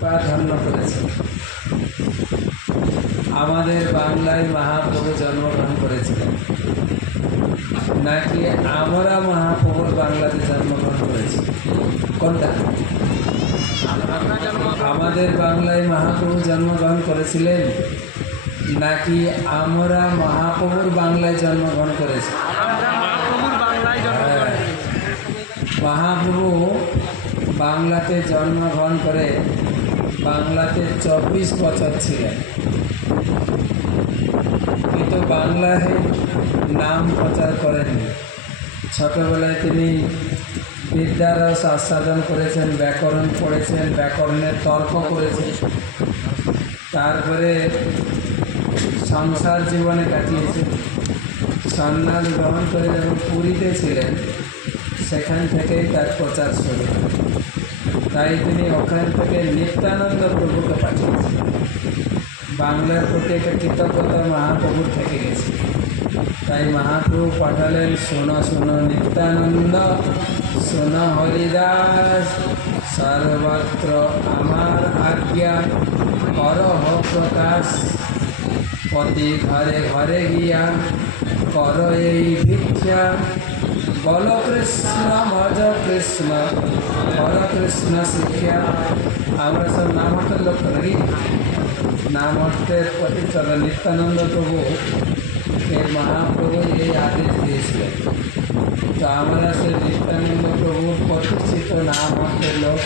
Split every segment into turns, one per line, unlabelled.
প্রাধান্য করেছে। আমাদের বাংলায় মহাপ্রভু জন্মগ্রহণ করেছিলেন নাকি আমরা মহাপ্রভুর বাংলাতে জন্মগ্রহণ করেছি? কোনটা? আমাদের বাংলায় মহাপ্রভু জন্মগ্রহণ করেছিলেন? নাকি আমরা মহাপ্রভুর বাংলায় জন্মগ্রহণ করেছি? হ্যাঁ। মহাপ্রভু বাংলাতে জন্মগ্রহণ করে বাংলাতে চব্বিশ বছর ছিলেন। কিন্তু বাংলায় নাম প্রচার করেননি। ছোটবেলায় তিনি বিদ্যারস আস্বাদন করেছেন, ব্যাকরণ পড়েছেন, ব্যাকরণের তর্ক করেছেন। তারপরে সংসার জীবনে কাটিয়েছেন। সন্ন্যাস গ্রহণ করে যখন পুরীতে ছিলেন, সেখান থেকেই তার প্রচার শুরু। তাই তিনি ওখান থেকে নিত্যানন্দ প্রভুকে পাঠিয়েছেন। বাংলার প্রতি একটা কৃতজ্ঞতা মহাপ্রভুর থেকে গেছে। তাই মহাপ্রভু পাঠালেন, শোনো শোনো, নিত্যানন্দ, শোনো হরিদাস, সর্বত্র আমার আজ্ঞা করহ প্রকাশ। প্রতি ঘরে ঘরে গিয়া কর এই ভিক্ষা। বল কৃষ্ণ, ভজ কৃষ্ণ কৃষ্ণ শিক্ষা আমরা সব নাম হটের লোক নাকি নাম প্রতি চলো নিত্যানন্দ প্রভু এই মহাপ্রভু এই আদেশ দিয়েছিলেন তো আমরা সে নিত্যানন্দ প্রভুর প্রতিষ্ঠিত নাম হটের লোক।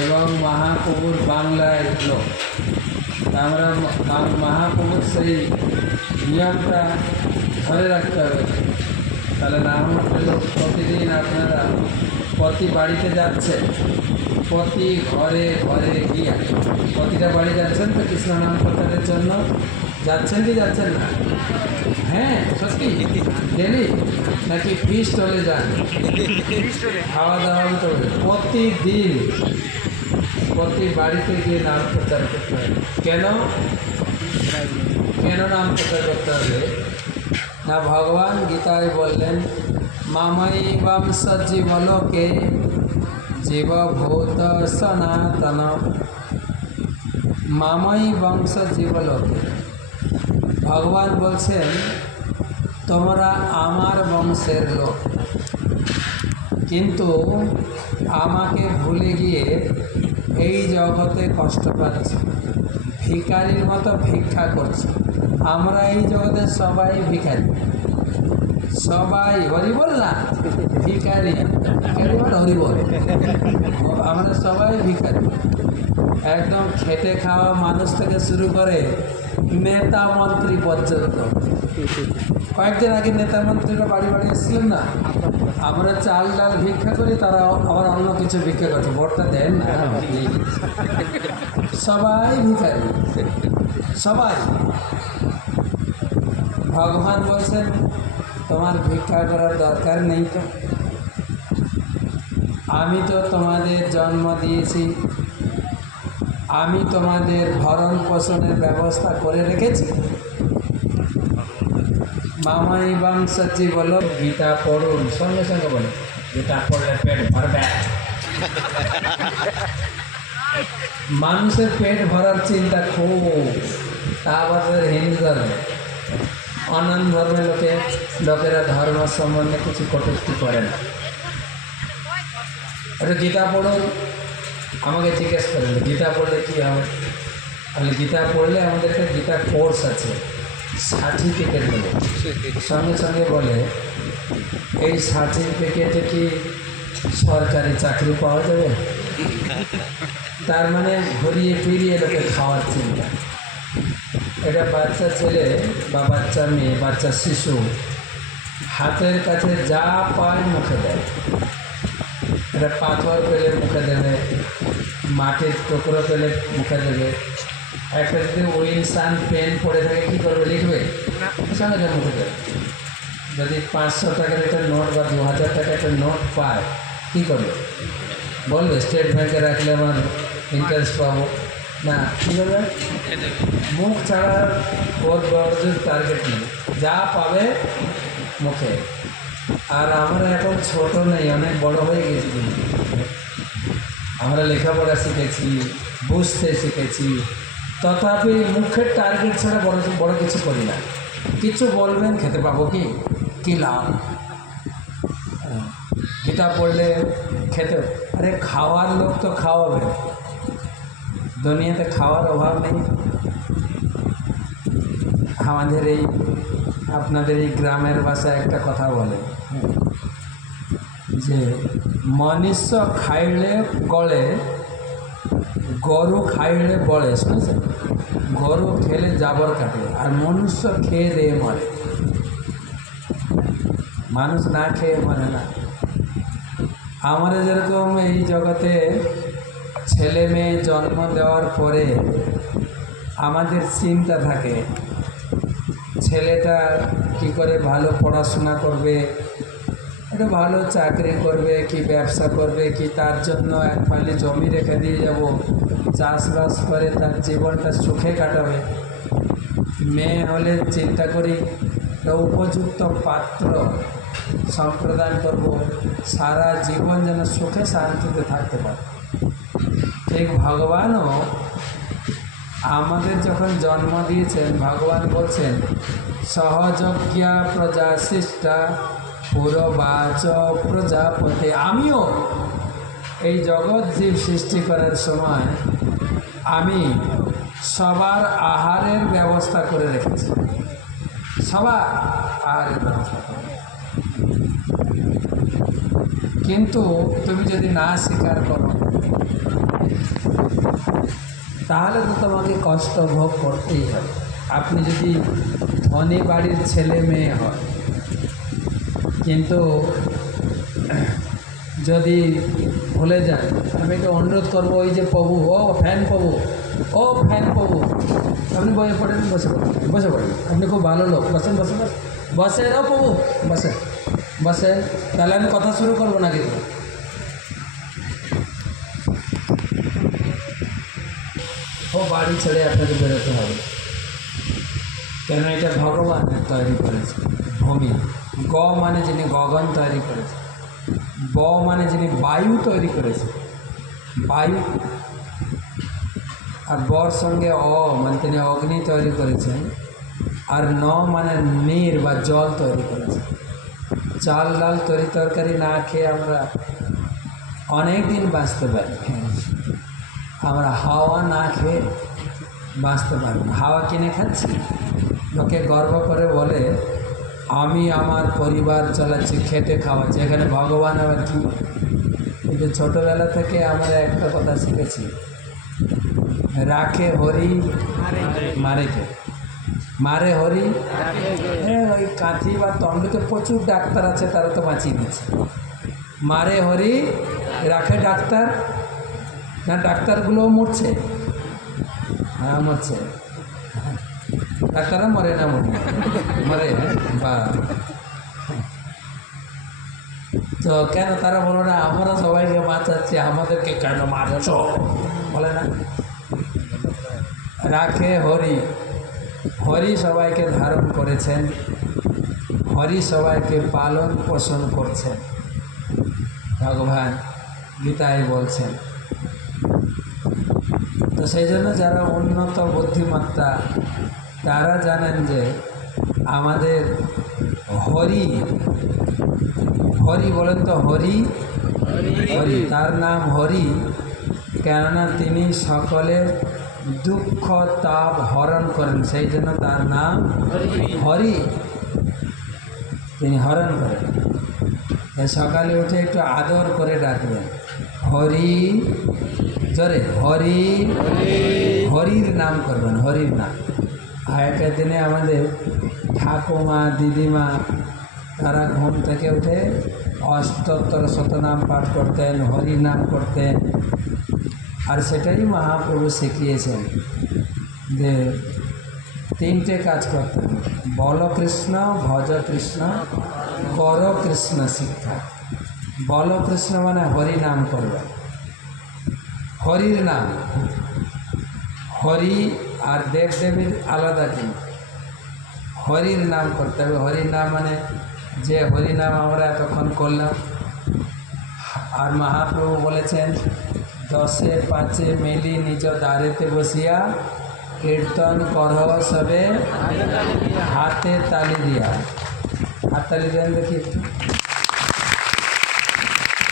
এবং মহাপ্রভুর বাংলায় লোক আমরা মহাপ্রভুর সেই নিয়মটা ধরে রাখতে হবে তাহলে না হলে লোক প্রতিদিন আপনারা প্রতি বাড়িতে যাচ্ছেন প্রতি ঘরে ঘরে গিয়া। প্রতিটা বাড়ি যাচ্ছেন তো কৃষ্ণ নাম প্রচারের জন্য। যাচ্ছেন কি যাচ্ছেন না? হ্যাঁ সত্যি? ডেলি? নাকি ফিস চলে যান? খাওয়া দাওয়া তো প্রতিদিন প্রতি বাড়িতে গিয়ে নাম প্রচার করতে হবে। কেন? কেন নাম প্রচার করতে হবে? না ভগবান গীতায় বললেন বংশ জীবলোকে জীবভূত সনাতন। মামাই বংশ জীবলোকে ভগবান বলছেন, তোমরা আমার বংশের লোক। কিন্তু আমাকে ভুলে গিয়ে এই জগতে কষ্ট পাচ্ছে। ভিখারির মতো ভিক্ষা করছে। আমরা এই জগতে সবাই ভিখারি। সবাই হরিবল না? ভিখারি। ভিখারি মানে হরিবল। আমরা সবাই ভিখারি। একদম খেটে খাওয়া মানুষ থেকে শুরু করে নেতা মন্ত্রী পর্যন্ত। কয়েকদিন আগে নেতা মন্ত্রীরা বাড়ি বাড়ি এসেছিলেন না? আমরা চাল ডাল ভিক্ষা করি, তারা আবার অন্য কিছু ভিক্ষা করছে। ভোটটা দেন না। সবাই ভিখারি। সবাই। ভগবান বলছেন তোমার ভিক্ষা করার দরকার নেই তো। আমি তো তোমাদের জন্ম দিয়েছি। আমি তোমাদের ভরণ পোষণের ব্যবস্থা করে রেখেছি। মামাই সজ্জি বলো, গীতা পড়ুন। সঙ্গে সঙ্গে বলো, গীতা পড়লে পেট ভরবে। মানুষের পেট ভরার চিন্তা খুব। তা আবার তাদের হিন্দু ধর্মে অন্যান্য ধর্মের লোকে, লোকেরা ধর্ম সম্বন্ধে কিছু কটূক্তি করে না। একটা গীতা পড়ুন, আমাকে জিজ্ঞেস করেন, গীতা পড়লে কী হবে? আমি গীতা পড়লে আমাদের একটা গীতা কোর্স আছে সার্টিফিকেট বলে সঙ্গে সঙ্গে বলে, এই সার্টিফিকেটে কি সরকারি চাকরি পাওয়া যাবে? তার মানে ঘুরিয়ে ফিরিয়ে লোকে খাওয়ার চিন্তা। এটা বাচ্চা ছেলে বা বাচ্চা মেয়ে বাচ্চা শিশু হাতের কাছে যা পায় মুখে দেয়। এটা পাথর পেলে মুখে দেবে মাটির টুকরো পেলে মুখে দেবে। একটা যদি উইনসান পেন পড়ে থাকে কী করবে? লিখবে? সঙ্গে সঙ্গে মুখে দেবে। যদি পাঁচশো টাকার একটা নোট বা দু হাজার টাকার একটা নোট পায় কী করবে? বলবে স্টেট ব্যাংকে রাখলে আমার ইন্টারেস্ট পাবো। না কী করবে মুখ ছাড়া ওর বড় টার্গেট নেই। যা পাবে মুখে। আর আমরা এখন ছোট নেই অনেক বড় হয়ে গেছি। আমরা লেখাপড়া শিখেছি বুঝতে শিখেছি। তথাপি মুখের টার্গেট ছাড়া বড় বড় কিছু করি না। কিছু বলবেন খেতে পাবো কি? কী লাভ? গীতা পড়লে খেতে আরে খাওয়ার লোক তো খাওয়াবে দুনিয়াতে খাওয়ার অভাব নেই। আমাদের এই, আপনাদের এই গ্রামের ভাষায় একটা কথা বলে, যে মনুষ্য খাইলে গলে, গরু খাইলে বলে, শুনেছেন? গরু খেলে জাবর কাটে, আর মনুষ্য খেয়ে দিয়ে মরে। মানুষ না খেয়ে মরে না। আমাদের যেরকম এই জগতে ছেলে মেয়ে জন্ম দেওয়ার পরে আমাদের চিন্তা থাকে, ছেলেটা কি করে ভালো পড়াশোনা করবে, একটা ভালো চাকরি করবে, কি ব্যবসা করবে, কি তার জন্য এক ফালি জমি রেখে দিয়ে যাব, চাষবাস করে তার জীবনটা সুখে কাটাবে। মেয়ে হলে চিন্তা করি উপযুক্ত পাত্র সম্প্রদান করব, সারা জীবন যেন সুখে শান্তিতে থাকতে পারে। ঠিক ভগবানও আমাদের যখন জন্ম দিয়েছেন, ভগবান বলছেন, সহযজ্ঞা প্রজা শিষ্টা পুরবাচ প্রজাপতি। আমিও এই জগৎ জীব সৃষ্টি করার সময় আমি সবার আহারের ব্যবস্থা করে রেখেছি। সবার আহারের ব্যবস্থা করে কিন্তু তুমি যদি না স্বীকার করো তাহলে তো তোমাকে কষ্ট ভোগ করতেই হবে। আপনি যদি ধনী বাড়ির ছেলে মেয়ে হয় কিন্তু যদি ভুলে যান, আমি একটু অনুরোধ করব, ওই যে প্রভু, ও ফ্যান প্রভু, ও ফ্যান প্রভু, আপনি বসে পড়েন বসে পড়েন বসে পড়েন। আপনি খুব ভালো লোক, বসেন বসেন বসেন। ও প্রভু, বসেন বসেন। তাহলে আমি কথা শুরু করব না কিন্তু ও বাড়ি ছেড়ে আপনাকে বেরোতে হবে। কেন এটা ভগবান তৈরি করেছে, ভূমি। গ মানে যিনি গগন তৈরি করেছে, ব মানে যিনি বায়ু তৈরি করেছে। বায়ু আর বর সঙ্গে অ মানে তিনি অগ্নি তৈরি করেছেন, আর ন মানে নীর বা জল তৈরি করেছে। চাল ডাল তরি তরকারি না খেয়ে আমরা অনেক দিন বাঁচতে পারি। আমরা হাওয়া না খেয়ে বাঁচতে পারি হাওয়া কিনে খাচ্ছি? লোকে গর্ব করে বলে, আমি আমার পরিবার চালাচ্ছি, খেটে খাওয়াচ্ছি। এখানে ভগবান আবার কি? কিন্তু ছোটোবেলা থেকে আমরা একটা কথা শিখেছি, রাখে হরি, মারে কে? মারে হরি? হ্যাঁ ওই কাঁথি বা তন্ডুতে প্রচুর ডাক্তার আছে, তারা তো বাঁচিয়ে দিচ্ছে। মারে হরি, রাখে ডাক্তার না, ডাক্তারগুলোও মরছে। হ্যাঁ মরছে। ডাক্তাররা মরে না মরে মরে বা। তো কেন তারা বলো না, আমরা সবাইকে বাঁচাচ্ছি, আমাদেরকে কেন মারছ? বলে না। রাখে হরি। হরি সবাইকে ধারণ করেছেন। হরি সবাইকে পালন পোষণ করছেন। ভগবান গীতায় বলছেন তো সেই জন্য যারা উন্নত বুদ্ধিমত্তা, তারা জানেন যে আমাদের হরি হরি বলেন তো, হরি? হরি। তার নাম হরি, কেননা তিনি সকলের দুঃখ, তাপ হরণ করেন। সেই জন্য তার নাম হরি। তিনি হরণ করেন। সকালে উঠে একটু আদর করে ডাকবেন। হরি জোরে হরি হরির নাম করবেন, হরির নাম। আগেকার দিনে আমাদের ঠাকুমা, দিদিমা, তারা ঘুম থেকে উঠে অষ্টোত্তর শতনাম পাঠ করতেন হরি নাম করতেন। আর সেটাই মহাপ্রভু শিখিয়েছেন যে তিনটে কাজ করতেন। বল কৃষ্ণ, ভজ কৃষ্ণ, কর কৃষ্ণ শিক্ষা। বল কৃষ্ণ মানে হরি নাম করবে হরির নাম। হরি আর দেব দেবীর আলাদা কিন্তু হরির নাম করতে হবে। হরির নাম মানে যে হরি নাম আমরা এতক্ষণ করলাম। আর মহাপ্রভু বলেছেন, দশে পাঁচে মেলি নিজ দ্বারেতে বসিয়া কীর্তন করহ সবে হাতে তালি দিয়া। হাত তালি দেন দেখি একটু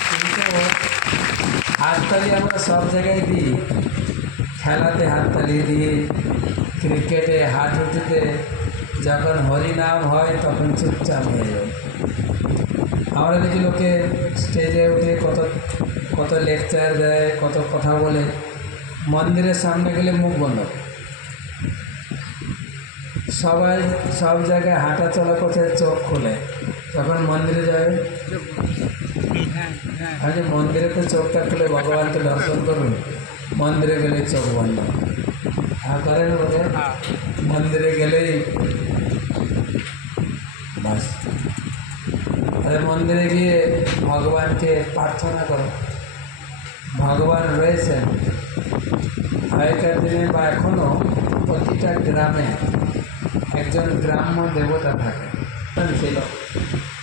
কিন্তু হাততালি আমরা সব জায়গায় দিই। খেলাতে হাততালি দিই, ক্রিকেটে হাঁটুটিতে যখন হরিনাম হয়, তখন চুপচাপ হয়ে যায় আমরা দেখি লোকে স্টেজে উঠে কত কত লেকচার দেয়, কত কথা বলে। মন্দিরের সামনে গেলে মুখ বন্ধ। সবাই সব জায়গায় হাঁটা চলা করছে, চোখ খোলে। যখন মন্দিরে যাবে আজ মন্দিরে তো চোখটা খুলে ভগবানকে দর্শন করুন। মন্দিরে গেলে চোখ বন্ধ। আর করেন বলে, মন্দিরে গেলেই বাস। তাহলে মন্দিরে গিয়ে ভগবানকে প্রার্থনা করো। ভগবান রয়েছেন। আগেকার দিনে বা এখনও প্রতিটা গ্রামে একজন গ্রাম্য দেবতা থাকে। ছিল।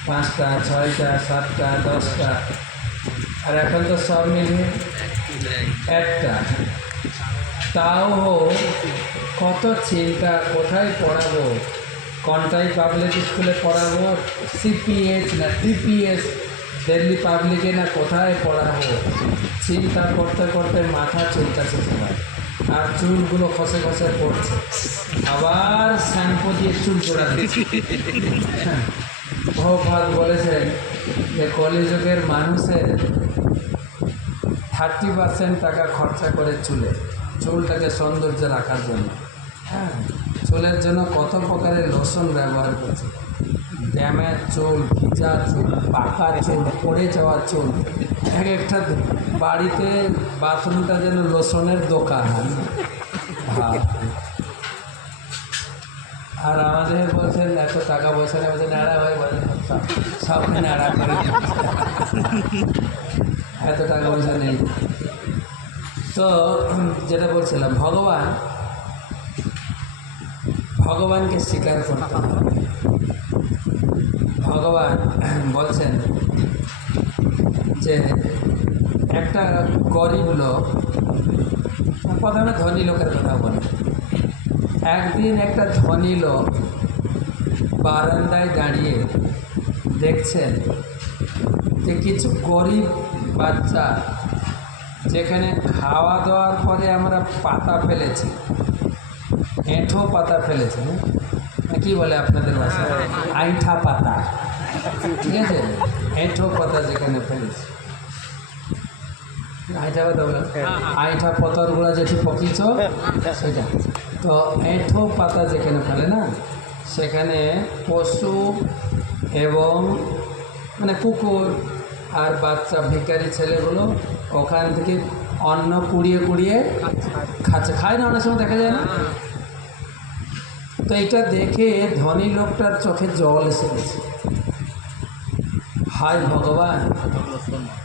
পাঁচটা, ছয়টা, সাতটা, দশটা। আর এখন তো সব মিলিয়ে একটা। তাও কত চিন্তা, কোথায় পড়াবো? কোনটাই পাবলিক স্কুলে পড়াবো? সিপিএস না ডিপিএস দিল্লি পাবলিকে না কোথায় পড়াবো? চিন্তা করতে করতে মাথা চলতেছে সবাই আর চুলগুলো খসে খসে পড়ছে। আবার শ্যাম্পু দিয়ে চুল জোড়া দিচ্ছে। হ্যাঁ। ভগবান বলেছেন যে কলিযুগের মানুষের থার্টি পার্সেন্ট টাকা খরচা করে চুলে। চুলটাকে সৌন্দর্য রাখার জন্য। হ্যাঁ চুলের জন্য কত প্রকারের লোশন ব্যবহার করছে। ড্যামের চুল, ভিজা চুল, পাকা চুল, পড়ে যাওয়া চুল। এক একটা বাড়িতে বাথরুমটা যেন লোশনের দোকান। ভাব আর আমাদের বলছেন, এত টাকা পয়সা নেই নাড়া ভাই বলে সব নাড়া করে এত টাকা পয়সা নেই। তো যেটা বলছিলাম, ভগবান, ভগবানকে স্বীকার করতে হবে। ভগবান বলছেন যে, একটা গরিব লোক প্রথমে ধনী লোকের কথা বলে, একদিন একটা ধনী লোক বারান্দায় দাঁড়িয়ে দেখছেন যে কিছু গরিব বাচ্চা যেখানে খাওয়া দাওয়ার পরে আমরা পাতা ফেলেছি। এঁঠো পাতা ফেলেছি? না কি বলে আপনাদের ভাষায় আইঠা পাতা। ঠিক আছে? এঁঠো পাতা যেখানে ফেলেছি। আইঠা পাতা বলে? আইঠা পাতারগুলো যেটি পকিছ সেটা। তো এঁঠো পাতা যেখানে ফেলে না সেখানে পশু এবং মানে কুকুর আর বাচ্চা ভিখারি ছেলেগুলো ওখান থেকে অন্ন কুড়িয়ে কুড়িয়ে খাচ্ছে। খায় না, অনেক সময় দেখা যায় না? তো এটা দেখে ধনী লোকটার চোখে জল এসে গেছে। হায় ভগবান!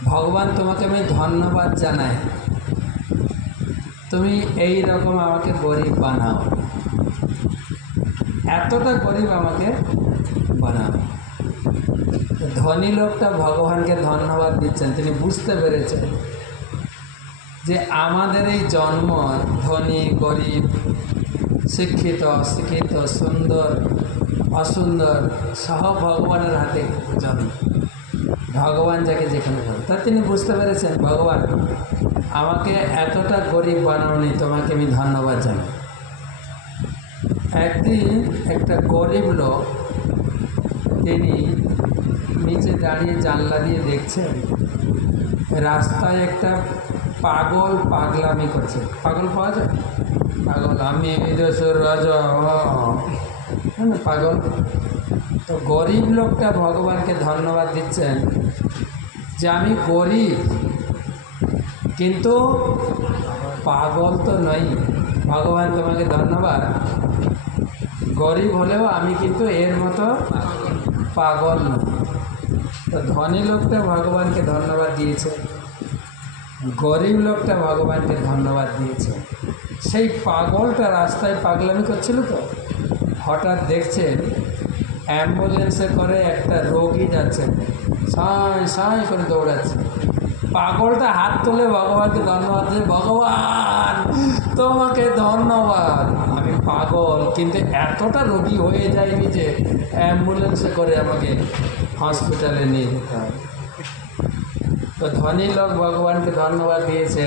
ভগবান তোমাকে আমি ধন্যবাদ জানাই। তুমি এই রকম আমাকে গরিব বানাও। এতটা গরিব আমাকে বানাও। ধনী লোকটা ভগবানকে ধন্যবাদ দিচ্ছেন, তিনি বুঝতে পেরেছেন যে আমাদের এই জন্ম ধনী, গরিব, শিক্ষিত, অশিক্ষিত, সুন্দর, অসুন্দর, সহ ভগবানের হাতে জন্ম। ভগবান যাকে যেখানে ভালো তা তিনি বুঝতে পেরেছেন, ভগবান, আমাকে এতটা গরিব বানাওনি তোমাকে আমি ধন্যবাদ জানাই। একদিন একটা গরিব লোক, তিনি নিচে দাঁড়িয়ে জানলা দিয়ে দেখছেন রাস্তায় একটা পাগল পাগলামি করছে। পাগল পাওয়া যায়? পাগল, আমি দেশের রাজা হ্যাঁ পাগল। তো গরিব লোকটা ভগবানকে ধন্যবাদ দিচ্ছেন যে আমি গরিব। কিন্তু পাগল তো নই। ভগবান তোমাকে ধন্যবাদ। গরিব হলেও আমি কিন্তু এর মতো পাগল নই। তো ধনী লোকটা ভগবানকে ধন্যবাদ দিয়েছে, গরিব লোকটা ভগবানকে ধন্যবাদ দিয়েছে। সেই পাগলটা রাস্তায় পাগলামি করছিল তো, হঠাৎ দেখছেন অ্যাম্বুলেন্সে করে একটা রোগী যাচ্ছে, সাঁই সাঁই করে দৌড়াচ্ছে। পাগলটা হাত তুলে ভগবানকে ধন্যবাদ দিয়ে, ভগবান, তোমাকে ধন্যবাদ। পাগল, কিন্তু এতটা রোগী হয়ে যায়নি যে অ্যাম্বুলেন্সে করে আমাকে হসপিটালে নিয়ে যেতে হবে। তো ধনী লোক ভগবানকে ধন্যবাদ দিয়েছে,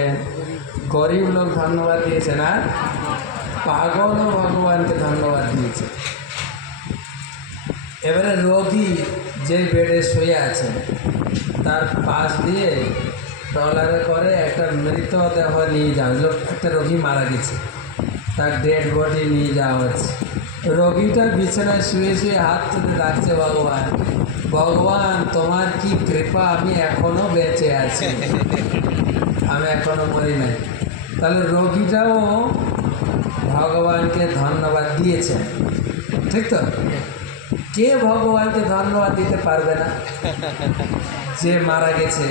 গরিব লোক ধন্যবাদ দিয়েছে না? পাগলও ভগবানকে ধন্যবাদ দিয়েছে। এবারে রোগী যে বেডে শুয়ে আছে, তার পাশ দিয়ে ট্রলারে করে একটা মৃতদেহ নিয়ে যাওয়া। একটা রোগী মারা গেছে। তার ডেড বডি নিয়ে যাওয়া হচ্ছে। রোগীটা বিছানায় শুয়ে শুয়ে হাত তুলে রাখছে ভগবান ভগবান, তোমার কি কৃপা? আমি এখনও বেঁচে আছি। আমি এখনও মরি নাই। তাহলে রোগীটাও ভগবানকে ধন্যবাদ দিয়েছে। ঠিক তো? কে ভগবানকে ধন্যবাদ দিতে পারবে না? যে মারা গেছে,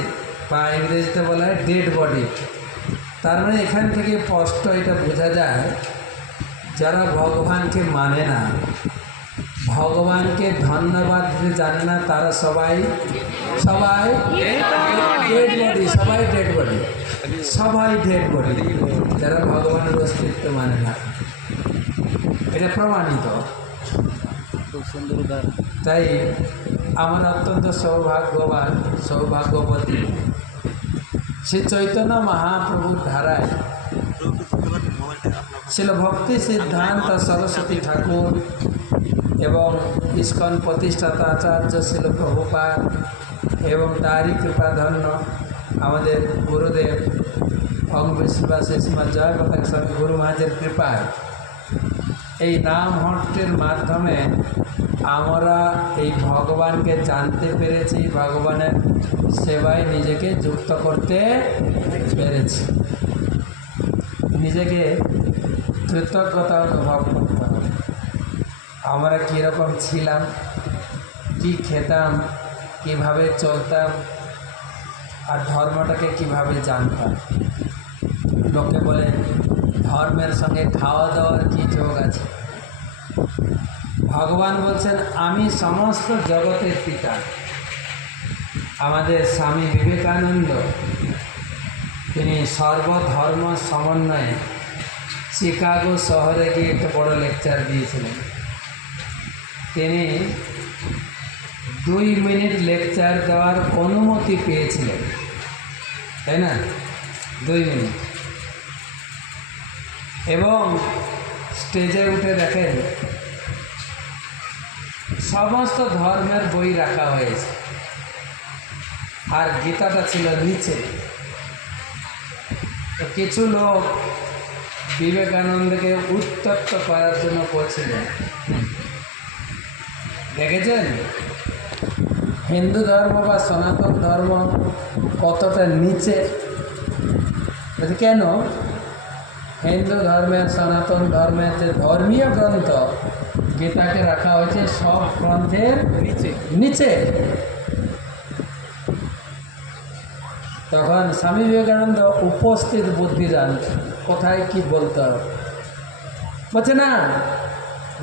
বা ইংরেজিতে বলা হয় ডেড বডি তার মানে এখান থেকে স্পষ্ট এটা বোঝা যায় যারা ভগবানকে মানে না ভগবানকে ধন্যবাদ দিতে জানে না তারা সবাই সবাই ডেড বডি সবাই ডেড বডি সবাই ডেড বডি যারা ভগবানের অস্তিত্ব মানে না। এটা প্রমাণিত। তাই আমার অত্যন্ত সৌভাগ্যবান সৌভাগ্যবতী শ্রী চৈতন্য মহাপ্রভুর ধারায় ছিল ভক্তি সিদ্ধান্ত সরস্বতী ঠাকুর এবং ইস্কন প্রতিষ্ঠাতা আচার্য ছিল প্রভুপাদ এবং তারই কৃপাধন্য আমাদের গুরুদেব অং বিশ্ববাস ইসমত জয় পতাক স্বামী গুরু মহাজের কৃপায়। এই নাম হট্টের মাধ্যমে আমরা এই ভগবানকে জানতে পেরেছি, ভগবানের সেবায় নিজেকে যুক্ত করতে পেরেছি। নিজেকে কৃতজ্ঞতা অনুভব করতে হবে। আমরা কীরকম ছিলাম, কি খেতাম, কীভাবে চলতাম, আর ধর্মটাকে কীভাবে জানতাম। লোকে বলে, ধর্মের সঙ্গে খাওয়া দাওয়ার কি যোগ আছে? ভগবান বলছেন, আমি সমস্ত জগতের পিতা। আমাদের স্বামী বিবেকানন্দ, তিনি সর্বধর্ম সমন্বয়ে চিকাগো শহরে গিয়ে একটা বড় লেকচার দিয়েছিলেন। তিনি দুই মিনিট লেকচার দেওয়ার অনুমতি পেয়েছিলেন। তাই না? দুই মিনিট। এবং স্টেজে উঠে দেখেন, সমস্ত ধর্মের বই রাখা হয়েছে। আর গীতাটা ছিল নিচে। কিছু লোক বিবেকানন্দকে উত্তপ্ত করার জন্য করছিলেন। দেখেছেন? হিন্দু ধর্ম বা সনাতন ধর্ম কতটা নিচে? কেন? হিন্দু ধর্মের সনাতন ধর্মের যে ধর্মীয় গ্রন্থ গীতাকে রাখা হয়েছে সব গ্রন্থের
নিচে।
নিচে। তখন স্বামী বিবেকানন্দ উপস্থিত বুদ্ধি যান কোথায় কি বলতে হবে? বলছে, না,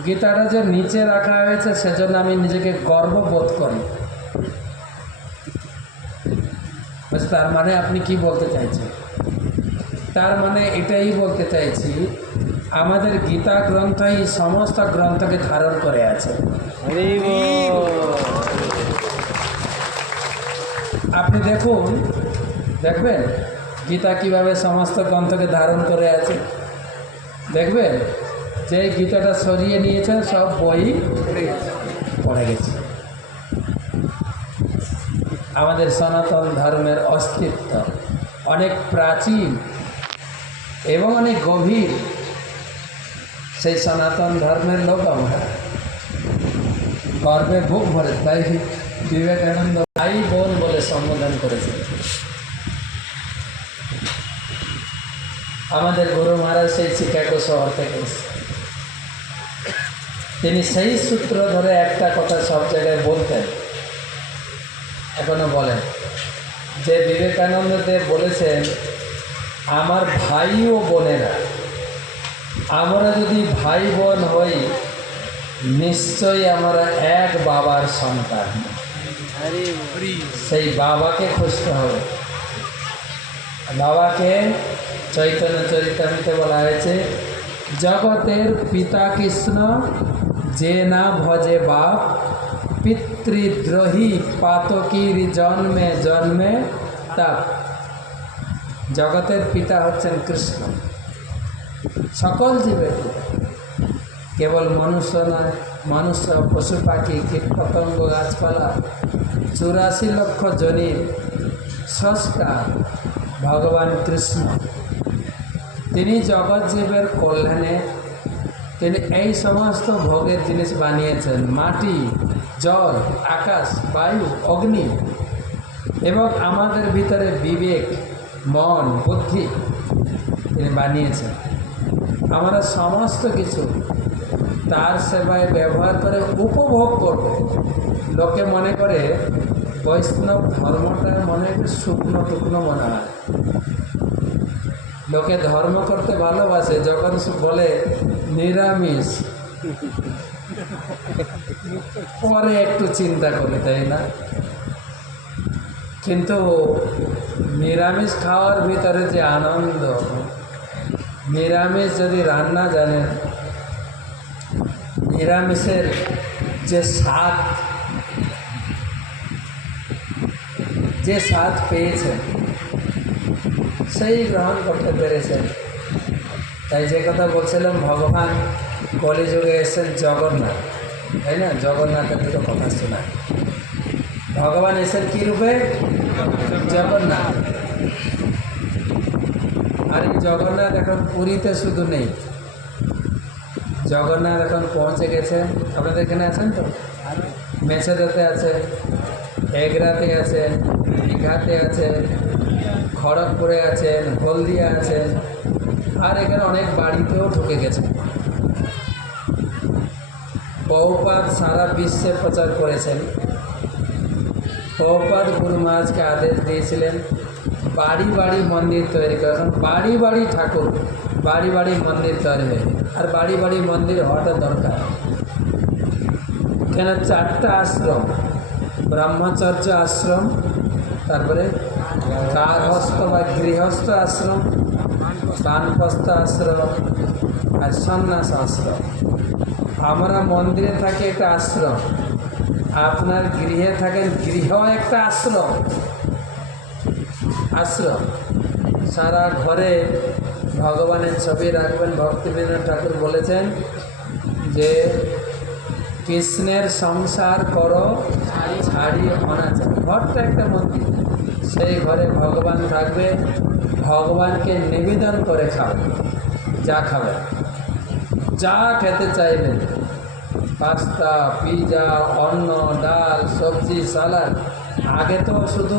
গীতাটা যে নিচে রাখা হয়েছে, সেজন্য আমি নিজেকে গর্ববোধ করি। বলছে, তার মানে আপনি কি বলতে চাইছেন? তার মানে এটাই বলতে চাইছি, আমাদের গীতা গ্রন্থই সমস্ত গ্রন্থকে ধারণ করে আছে। আপনি দেখুন, দেখবেন? গীতা কীভাবে সমস্ত গ্রন্থকে ধারণ করে আছে? দেখবেন, যে গীতাটা সরিয়ে নিয়েছেন, সব বই পড়ে গেছে। আমাদের সনাতন ধর্মের অস্তিত্ব অনেক প্রাচীন এবং অনেক গভীর। সেই সনাতন ধর্মের লোক আমরা। গর্বে বুক ভরে, তাই বিবেকানন্দ ভাই বোন বলে সম্বোধন করেছেন। আমাদের গুরু মহারাজ সেই চিকাগো শহর থেকে। তিনি সেই সূত্র ধরে একটা কথা সব জায়গায় বলতেন। এখনও বলেন, যে বিবেকানন্দ দেব বলেছেন, আমার ভাই ও বোনেরা, আমরা যদি ভাই বোন হই, নিশ্চয়ই আমরা এক বাবার সন্তান। সেই বাবাকে খুঁজতে হবে। বাবাকে চৈতন্য চরিতামিতে বলা হয়েছে, জগতের পিতা কৃষ্ণ, যে না ভজে বাপ, পিতৃদ্রোহী পাতকীর জন্মে জন্মে তাপ। জগতের পিতা হচ্ছেন কৃষ্ণ। সকল জীবের কেবল মনুষ্য নয়, মনুষ্য, পশু পাখি, কীট পতঙ্গ, গাছপালা, চুরাশি লক্ষ জনির স্রষ্টা ভগবান কৃষ্ণ। তিনি জগৎ জীবের কল্যাণে তিনি এই সমস্ত ভোগের জিনিস বানিয়েছেন। মাটি, জল, আকাশ, বায়ু, অগ্নি এবং আমাদের ভিতরে বিবেক, মন, বুদ্ধি তিনি বানিয়েছেন। আমরা সমস্ত কিছু তার সেবায় ব্যবহার করে উপভোগ করব। লোকে মনে করে বৈষ্ণব ধর্মটা মনে একটু শুকনো টুকনো মনে হয়। লোকে ধর্ম করতে ভালোবাসে, যখন বলে, নিরামিষ। পরে একটু চিন্তা করে, তাই না? কিন্তু নিরামিষ খাওয়ার ভিতরে যে আনন্দ, নিরামিষ যদি রান্না জানেন, নিরামিষের যে স্বাদ যে স্বাদ পেয়েছেন সেই গ্রহণ করতে পেরেছেন তাই যে কথা বলছিলাম ভগবান কলিযুগে এসেছেন জগন্নাথ। তাই না? জগন্নাথের দুটো কথা শোনা। ভগবান এসেছেন কী রূপে? জগন্নাথ। আর এই জগন্নাথ এখন পুরীতে শুধু নেই। জগন্নাথ এখন পৌঁছে গেছে। আপনাদের এখানে আছেন তো? মেছেদাতে আছে এগরাতে আছে দীঘাতে আছে খড়গপুরে আছেন হলদিয়া আছেন আর এখানে অনেক বাড়িতেও ঢুকে গেছে। বহুপাত সারা বিশ্বে প্রচার করেছেন। বহুপাত গুরু মহারাজকে আদেশ দিয়েছিলেন, বাড়ি বাড়ি মন্দির তৈরি করে। এখন বাড়ি বাড়ি ঠাকুর, বাড়ি বাড়ি মন্দির তৈরি হয়ে আর বাড়ি বাড়ি মন্দির হওয়াটা দরকার। কেন চারটা আশ্রম, ব্রহ্মচর্য আশ্রম তারপরে কারহস্ত বা গৃহস্থ আশ্রম, বানপ্রস্থ আশ্রম আর সন্ন্যাস আশ্রম। আমরা মন্দিরে থাকি একটা আশ্রম। আপনার গৃহে থাকেন গৃহ একটা আশ্রম। আশ্রম। সারা ঘরে ভগবানের ছবি রাখবেন ভক্তিবিনোদ ঠাকুর বলেছেন যে, কৃষ্ণের সংসার করো, ছাড়ি অনাচার। ঘরটা একটা মন্দির। সেই ঘরে ভগবান থাকবে, ভগবানকে নিবেদন করে খাবে, যা খাবে। যা খেতে চাইবেন পাস্তা পিৎজা অন্ন, ডাল, সবজি সালাড আগে তো শুধু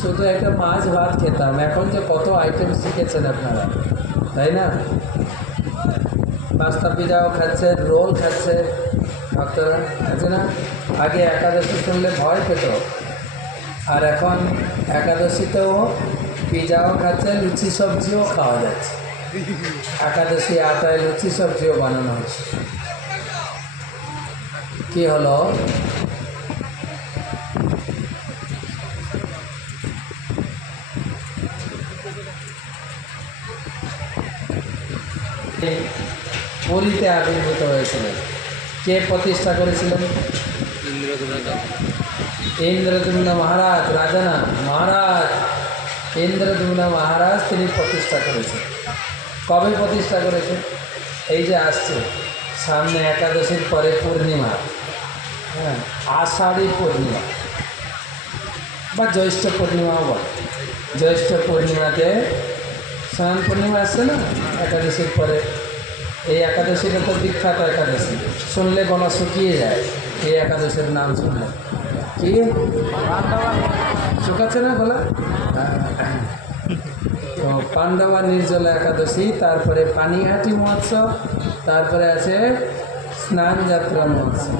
শুধু একটা মাছ ভাত খেতাম। এখন যে কত আইটেম শিখেছেন আপনারা, তাই না? পাস্তা, পিজাও খাচ্ছে, রোল খাচ্ছে ভক্তরা আছে না? আগে একাদশী শুনলে ভয় পেত। আর এখন একাদশীতেও পিজাও খাচ্ছে, লুচি সবজিও খাওয়া যাচ্ছে। একাদশী আটায় লুচি সবজিও বানানো হচ্ছে কি হলো? পুরীতে আবির্ভূত হয়েছিলেন। কে প্রতিষ্ঠা করেছিলেন? ইন্দ্রদুম্ন মহারাজ, রাজা না, মহারাজ। ইন্দ্রদুম্ন মহারাজ, তিনি প্রতিষ্ঠা করেছেন। কবে প্রতিষ্ঠা করেছেন? এই যে আসছে, সামনে একাদশীর পরে পূর্ণিমা। হ্যাঁ আষাঢ়ী পূর্ণিমা। বা জ্যৈষ্ঠ পূর্ণিমাও বলে। জ্যৈষ্ঠ পূর্ণিমাতে স্নান পূর্ণিমা আসছে না? একাদশীর পরে। এই একাদশীটা তো বিখ্যাত একাদশী। শুনলে গলা শুকিয়ে যায়। এই একাদশীর নাম শুনলে। কি? শুকাচ্ছে না গলা? তো পাণ্ডবা নির্জলা একাদশী, তারপরে পানিহাটি মহোৎসব, তারপরে আছে স্নান যাত্রা মহোৎসব।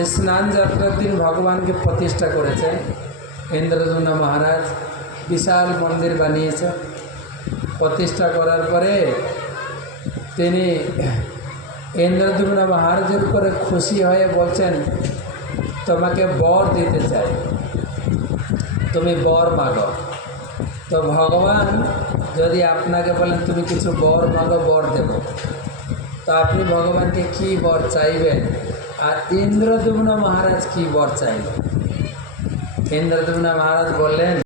এই স্নান যাত্রার দিন ভগবানকে প্রতিষ্ঠা করেছে ইন্দ্রদুম্ন মহারাজ। বিশাল মন্দির বানিয়েছে। প্রতিষ্ঠা করার পরে তিনি ইন্দ্রদুম্ন মহারাজের উপরে খুশি হয়ে বলছেন, তোমাকে বর দিতে চাই। তুমি বর মাগো। তো ভগবান যদি আপনাকে বলেন, তুমি কিছু বর মাগো, বর দেব। তো আপনি ভগবানকে কি বর চাইবেন? আর ইন্দ্রদুম্ন মহারাজ কি বর চাইবেন ইন্দ্রদুম্ন মহারাজ বললেন